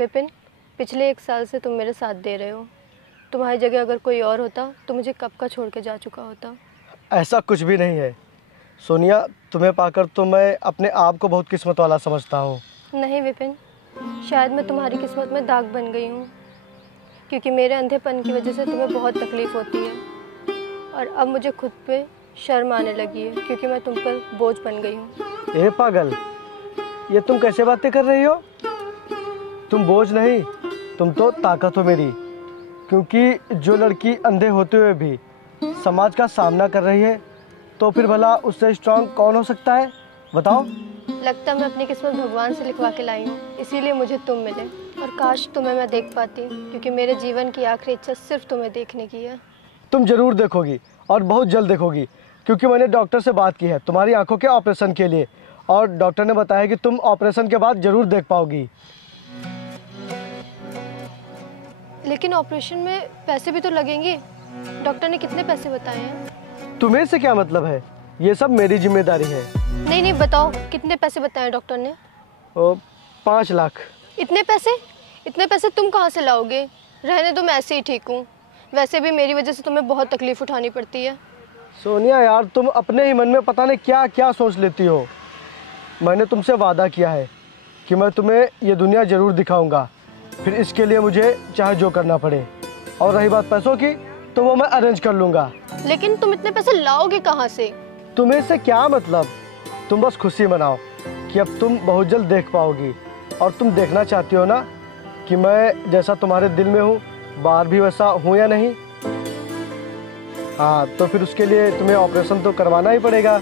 विपिन, पिछले 1 साल से तुम मेरे साथ दे रहे हो। तुम्हारी जगह अगर कोई और होता तो मुझे कब का छोड़ के जा चुका होता। ऐसा कुछ भी नहीं है सोनिया, तुम्हें पाकर तो मैं अपने आप को बहुत किस्मत वाला समझता हूँ। नहीं विपिन, शायद मैं तुम्हारी किस्मत में दाग बन गई हूँ, क्योंकि मेरे अंधेपन की वजह से तुम्हें बहुत तकलीफ़ होती है और अब मुझे खुद पे शर्म आने लगी है, क्योंकि मैं तुम पर बोझ बन गई हूँ। ए पागल, ये तुम कैसे बातें कर रही हो? तुम बोझ नहीं, तुम तो ताकत हो मेरी, क्योंकि जो लड़की अंधे होते हुए भी समाज का सामना कर रही है तो फिर भला उससे स्ट्रांग कौन हो सकता है, बताओ। लगता मैं अपनी किस्मत भगवान से लिखवा के लाई हूँ, इसीलिए मुझे तुम मिले। और काश तुम्हें मैं देख पाती, क्योंकि मेरे जीवन की आखिरी इच्छा सिर्फ तुम्हें देखने की है। तुम जरूर देखोगी और बहुत जल्द देखोगी, क्योंकि मैंने डॉक्टर से बात की है तुम्हारी आंखों के ऑपरेशन के लिए, और डॉक्टर ने बताया कि तुम ऑपरेशन के बाद जरूर देख पाओगी। लेकिन ऑपरेशन में पैसे भी तो लगेंगे। डॉक्टर ने कितने पैसे बताए हैं? तुम्हें से क्या मतलब है, ये सब मेरी जिम्मेदारी है। नहीं नहीं, बताओ कितने पैसे बताए डॉक्टर ने? 5 लाख। इतने पैसे? इतने पैसे तुम कहाँ से लाओगे? रहने दो, मैं ऐसे ही ठीक हूँ। वैसे भी मेरी वजह से तुम्हें बहुत तकलीफ उठानी पड़ती है। सोनिया यार, तुम अपने ही मन में पता नहीं क्या क्या सोच लेती हो। मैंने तुमसे वादा किया है कि मैं तुम्हें ये दुनिया जरूर दिखाऊंगा, फिर इसके लिए मुझे चाहे जो करना पड़े। और रही बात पैसों की, तो वो मैं अरेंज कर लूँगा। लेकिन तुम इतने पैसे लाओगे कहाँ से? तुम्हें से क्या मतलब, तुम बस खुशी मनाओ कि अब तुम बहुत जल्द देख पाओगी। और तुम देखना चाहती हो ना कि मैं जैसा तुम्हारे दिल में हूँ बाहर भी वैसा हूँ या नहीं। हाँ, तो फिर उसके लिए तुम्हें ऑपरेशन तो करवाना ही पड़ेगा।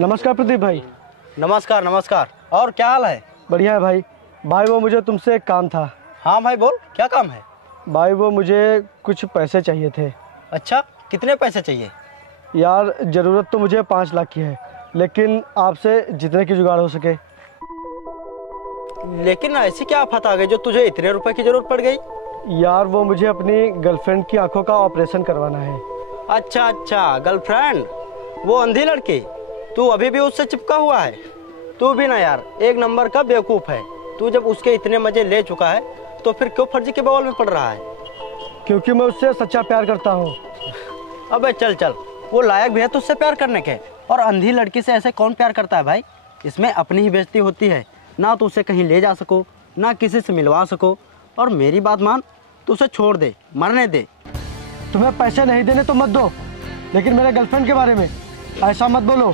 नमस्कार प्रदीप भाई। नमस्कार नमस्कार। और क्या हाल है? बढ़िया है भाई। भाई वो मुझे तुमसे एक काम था। हाँ भाई बोल, क्या काम है? भाई वो मुझे कुछ पैसे चाहिए थे। अच्छा, कितने पैसे चाहिए? यार ज़रूरत तो मुझे 5 लाख की है, लेकिन आपसे जितने की जुगाड़ हो सके। लेकिन ऐसी क्या आफत आ गई जो तुझे इतने रुपए की जरूरत पड़ गई? यार वो मुझे अपनी गर्लफ्रेंड की आंखों का ऑपरेशन करवाना है। अच्छा अच्छा, गर्लफ्रेंड, वो अंधी लड़की? तू अभी भी उससे चिपका हुआ है? तू भी ना यार एक नंबर का बेवकूफ़ है। तू जब उसके इतने मजे ले चुका है तो फिर क्यों फर्जी के बवाल में पड़ रहा है? क्योंकि मैं उससे सच्चा प्यार करता हूँ। अबे चल चल, वो लायक भी है तुझसे प्यार करने के। और अंधी लड़की से ऐसे कौन प्यार करता है भाई? इसमें अपनी ही बेइज्जती होती है। ना तो उसे कहीं ले जा सको, ना किसी से मिलवा सको। और मेरी बात मान, तो उसे छोड़ दे, मरने दे। तुम्हें पैसे नहीं देने तो मत दो, लेकिन मेरे गर्लफ्रेंड के बारे में ऐसा मत बोलो।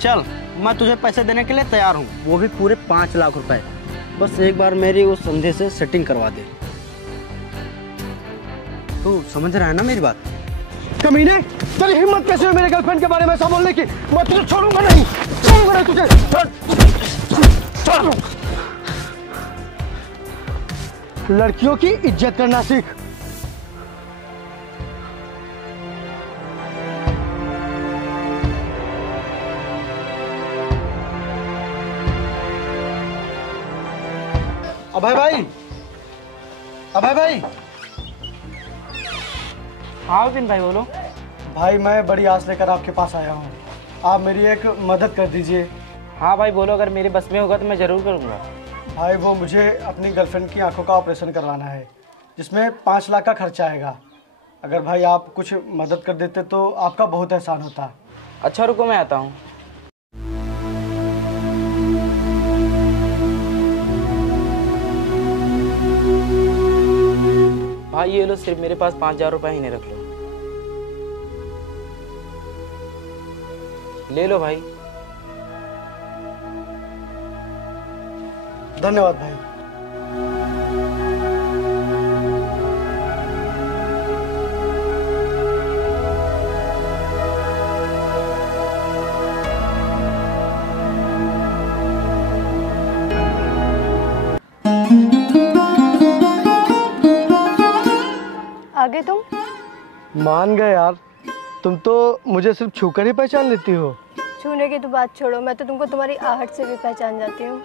चल, मैं तुझे पैसे देने के लिए तैयार हूँ, वो भी पूरे 5 लाख रुपए। बस एक बार मेरी उस अंधे से सेटिंग करवा दे। तू समझ रहा है ना मेरी बात? कमीने, तेरी हिम्मत कैसे है मेरे गर्लफ्रेंड के बारे में ऐसा बोलने की? मैं तुझे छोड़ूंगा नहीं, छोड़ूंगा नहीं तुझे। लड़कियों की इज्जत करना सीख। अभय भाई, अभय भाई। हाँ विपिन भाई बोलो। भाई मैं बड़ी आस लेकर आपके पास आया हूँ, आप मेरी एक मदद कर दीजिए। हाँ भाई बोलो, अगर मेरे बस में होगा तो मैं ज़रूर करूँगा। भाई वो मुझे अपनी गर्लफ्रेंड की आंखों का ऑपरेशन करवाना है, जिसमें 5 लाख का खर्चा आएगा। अगर भाई आप कुछ मदद कर देते तो आपका बहुत एहसान होता। अच्छा रुको, मैं आता हूँ। भाई ये लो, सिर्फ मेरे पास 5,000 रुपये ही नहीं, रख लो। ले लो भाई। धन्यवाद भाई। आगे तुम मान गए यार, तुम तो मुझे सिर्फ छूकर ही पहचान लेती हो। छूने की तो बात छोड़ो, मैं तो तुमको तुम्हारी आहट से भी पहचान जाती हूँ।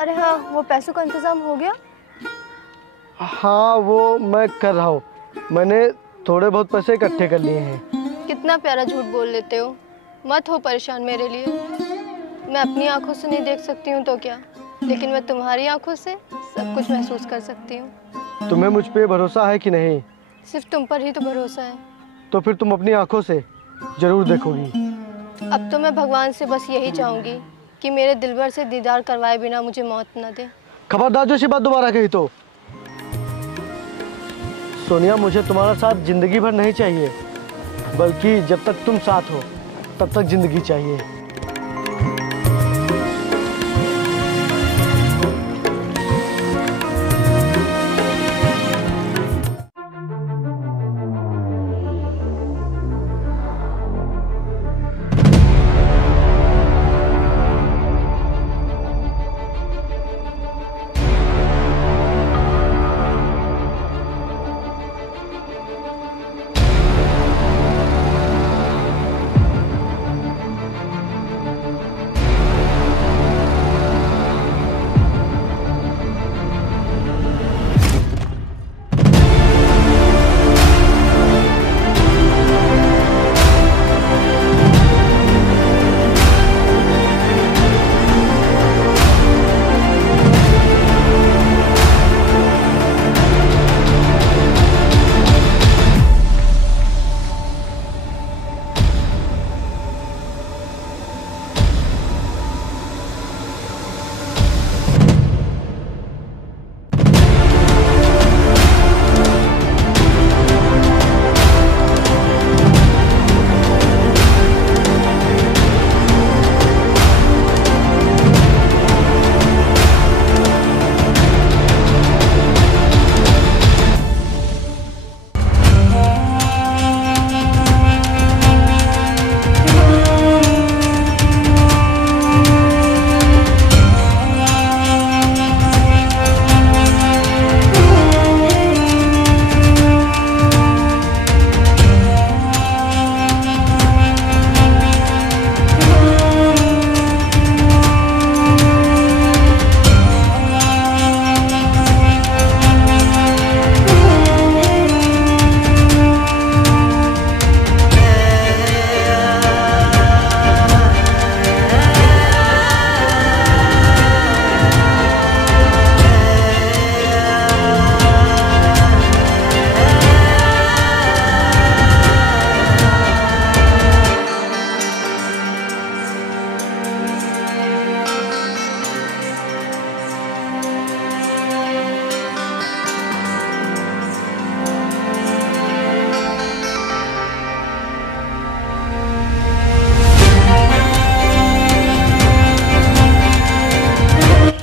अरे हाँ, वो पैसों का इंतज़ाम हो गया? हाँ, वो मैं कर रहा हूँ। मैंने थोड़े बहुत पैसे इकट्ठे कर लिए हैं। कितना प्यारा झूठ बोल लेते हो। मत हो परेशान मेरे लिए। मैं अपनी आंखों से नहीं देख सकती हूँ तो क्या, लेकिन मैं तुम्हारी आंखों से सब कुछ महसूस कर सकती हूँ। तुम्हें मुझ पे भरोसा है कि नहीं? सिर्फ तुम पर ही तो भरोसा है। तो फिर तुम अपनी आंखों से जरूर देखोगी। अब तो मैं भगवान से बस यही चाहूँगी कि मेरे दिलबर से दीदार करवाए बिना मुझे मौत न दे। खबरदार जो सी बात दोबारा कही तो। सोनिया, मुझे तुम्हारा साथ जिंदगी भर नहीं चाहिए, बल्कि जब तक तुम साथ हो तब तक जिंदगी चाहिए।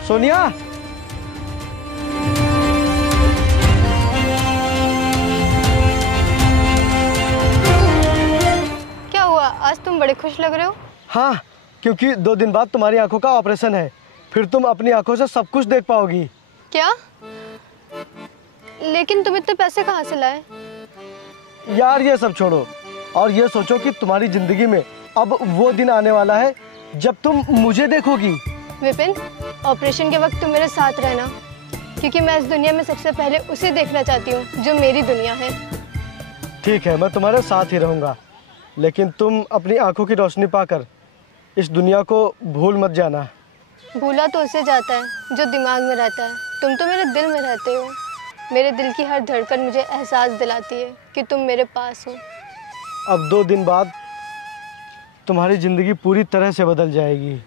सोनिया, क्या हुआ, आज तुम बड़े खुश लग रहे हो? हाँ, क्योंकि 2 दिन बाद तुम्हारी आंखों का ऑपरेशन है। फिर तुम अपनी आंखों से सब कुछ देख पाओगी। क्या? लेकिन तुम इतने पैसे कहाँ से लाए? यार ये सब छोड़ो और ये सोचो कि तुम्हारी जिंदगी में अब वो दिन आने वाला है जब तुम मुझे देखोगी। विपिन, ऑपरेशन के वक्त तुम मेरे साथ रहना, क्योंकि मैं इस दुनिया में सबसे पहले उसे देखना चाहती हूँ जो मेरी दुनिया है। ठीक है, मैं तुम्हारे साथ ही रहूँगा, लेकिन तुम अपनी आंखों की रोशनी पाकर इस दुनिया को भूल मत जाना। भूला तो उसे जाता है जो दिमाग में रहता है। तुम तो मेरे दिल में रहते हो। मेरे दिल की हर धड़कन मुझे एहसास दिलाती है कि तुम मेरे पास हो। अब 2 दिन बाद तुम्हारी ज़िंदगी पूरी तरह से बदल जाएगी।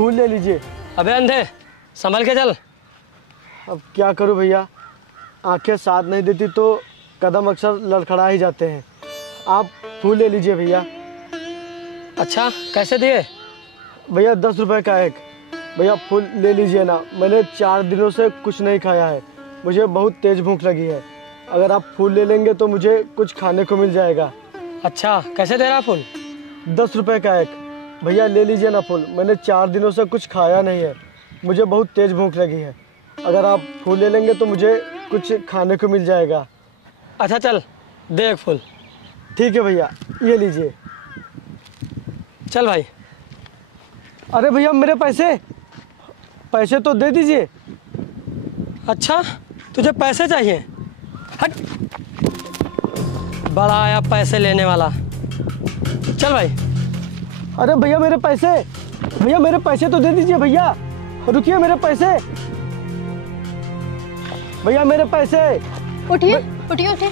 फूल ले लीजिए। अबे अंधे, संभल के चल। अब क्या करूं भैया, आंखें साथ नहीं देती तो कदम अक्सर लड़खड़ा ही जाते हैं। आप फूल ले लीजिए भैया। अच्छा, कैसे दिए? भैया 10 रुपए का एक। भैया फूल ले लीजिए ना, मैंने 4 दिनों से कुछ नहीं खाया है, मुझे बहुत तेज़ भूख लगी है। अगर आप फूल ले लेंगे तो मुझे कुछ खाने को मिल जाएगा। अच्छा, कैसे दे रहा फूल? 10 रुपए का एक। भैया ले लीजिए ना फूल, मैंने 4 दिनों से कुछ खाया नहीं है, मुझे बहुत तेज़ भूख लगी है। अगर आप फूल ले लेंगे तो मुझे कुछ खाने को मिल जाएगा। अच्छा चल, दे एक फूल। ठीक है भैया, ये लीजिए। चल भाई। अरे भैया मेरे पैसे, पैसे तो दे दीजिए। अच्छा, तुझे पैसे चाहिए? हट, बड़ा आया पैसे लेने वाला। चल भाई। अरे भैया मेरे पैसे, भैया मेरे पैसे तो दे दीजिए। भैया रुकिए, मेरे पैसे, भैया मेरे पैसे। उठिए उठिए उठिए।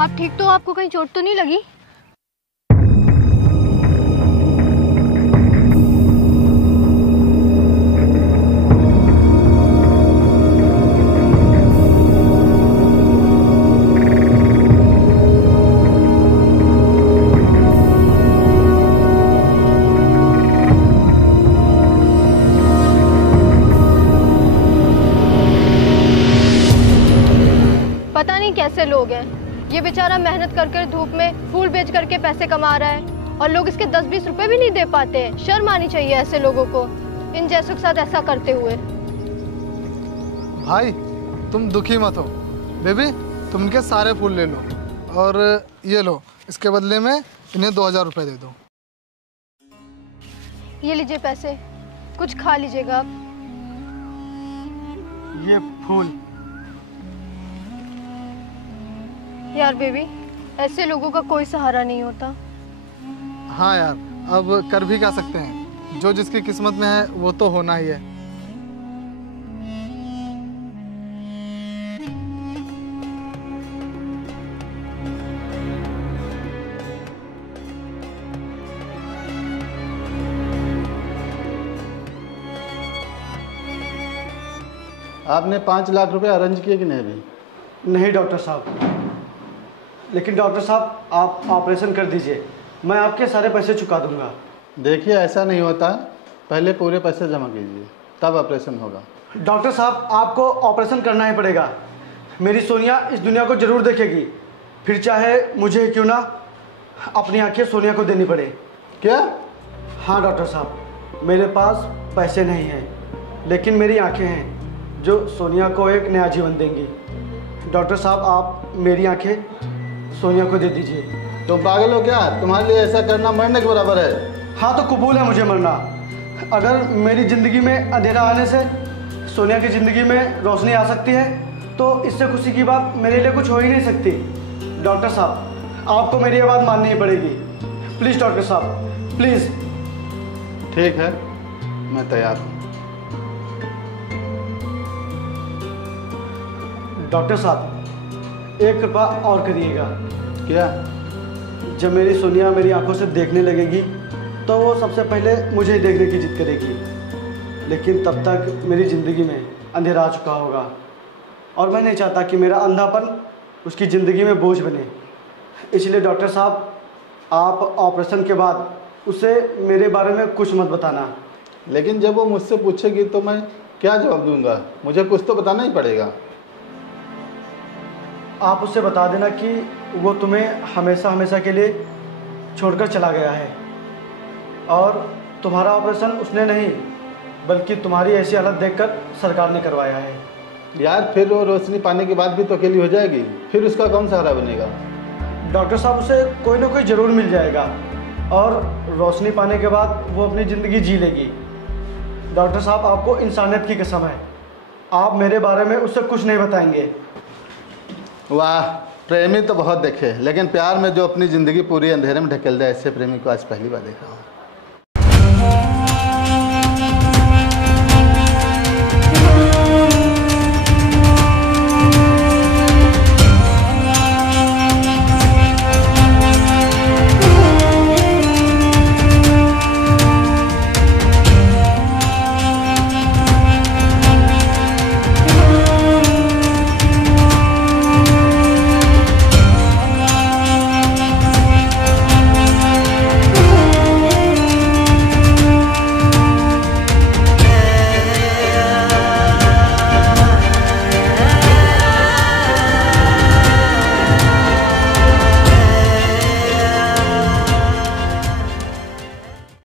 आप ठीक तो? आपको कहीं चोट तो नहीं लगी? पता नहीं कैसे लोग हैं, ये बेचारा मेहनत कर कर धूप में फूल बेच करके पैसे कमा रहा है और लोग इसके 10-20 रुपए भी नहीं दे पाते हैं। शर्म आनी चाहिए ऐसे लोगों को, इन जैसों के साथ ऐसा करते हुए। भाई तुम दुखी मत हो, बेबी तुम इनके सारे फूल ले लो और ये लो, इसके बदले में इन्हें 2000 रुपये दे दो। ये लीजिए पैसे, कुछ खा लीजिएगा आप। ये फूल। यार बेबी, ऐसे लोगों का कोई सहारा नहीं होता। हाँ यार, अब कर भी क्या सकते हैं, जो जिसकी किस्मत में है वो तो होना ही है। आपने 5 लाख रुपए अरेंज किए कि नहीं अभी? नहीं डॉक्टर साहब, लेकिन डॉक्टर साहब आप ऑपरेशन कर दीजिए, मैं आपके सारे पैसे चुका दूंगा। देखिए ऐसा नहीं होता, पहले पूरे पैसे जमा कीजिए तब ऑपरेशन होगा। डॉक्टर साहब आपको ऑपरेशन करना ही पड़ेगा, मेरी सोनिया इस दुनिया को जरूर देखेगी, फिर चाहे मुझे क्यों ना अपनी आंखें सोनिया को देनी पड़े। क्या? हाँ डॉक्टर साहब, मेरे पास पैसे नहीं हैं लेकिन मेरी आंखें हैं जो सोनिया को एक नया जीवन देंगी। डॉक्टर साहब आप मेरी आंखें सोनिया को दे दीजिए। तुम पागल हो क्या? तुम्हारे लिए ऐसा करना मरने के बराबर है। हाँ तो कबूल है मुझे मरना, अगर मेरी ज़िंदगी में अंधेरा आने से सोनिया की ज़िंदगी में रोशनी आ सकती है तो इससे खुशी की बात मेरे लिए कुछ हो ही नहीं सकती। डॉक्टर साहब आपको मेरी ये बात माननी ही पड़ेगी, प्लीज़ डॉक्टर साहब प्लीज़। ठीक है, मैं तैयार हूँ। डॉक्टर साहब एक कृपा और करिएगा। क्या? जब मेरी सोनिया मेरी आंखों से देखने लगेगी तो वो सबसे पहले मुझे ही देखने की जिद करेगी, लेकिन तब तक मेरी ज़िंदगी में अंधेरा आ चुका होगा और मैं नहीं चाहता कि मेरा अंधापन उसकी ज़िंदगी में बोझ बने। इसलिए डॉक्टर साहब आप ऑपरेशन के बाद उसे मेरे बारे में कुछ मत बताना। लेकिन जब वो मुझसे पूछेगी तो मैं क्या जवाब दूंगा? मुझे कुछ तो बताना ही पड़ेगा। आप उससे बता देना कि वो तुम्हें हमेशा हमेशा के लिए छोड़कर चला गया है और तुम्हारा ऑपरेशन उसने नहीं बल्कि तुम्हारी ऐसी हालत देखकर सरकार ने करवाया है। यार फिर वो रोशनी पाने के बाद भी तो अकेली हो जाएगी, फिर उसका कौन सहारा बनेगा? डॉक्टर साहब उसे कोई ना कोई ज़रूर मिल जाएगा और रोशनी पाने के बाद वो अपनी ज़िंदगी जी लेगी। डॉक्टर साहब आपको इंसानियत की कसम है, आप मेरे बारे में उससे कुछ नहीं बताएंगे। वाह, प्रेमी तो बहुत देखे लेकिन प्यार में जो अपनी ज़िंदगी पूरी अंधेरे में ढकेल दे ऐसे प्रेमी को आज पहली बार देखा हूँ।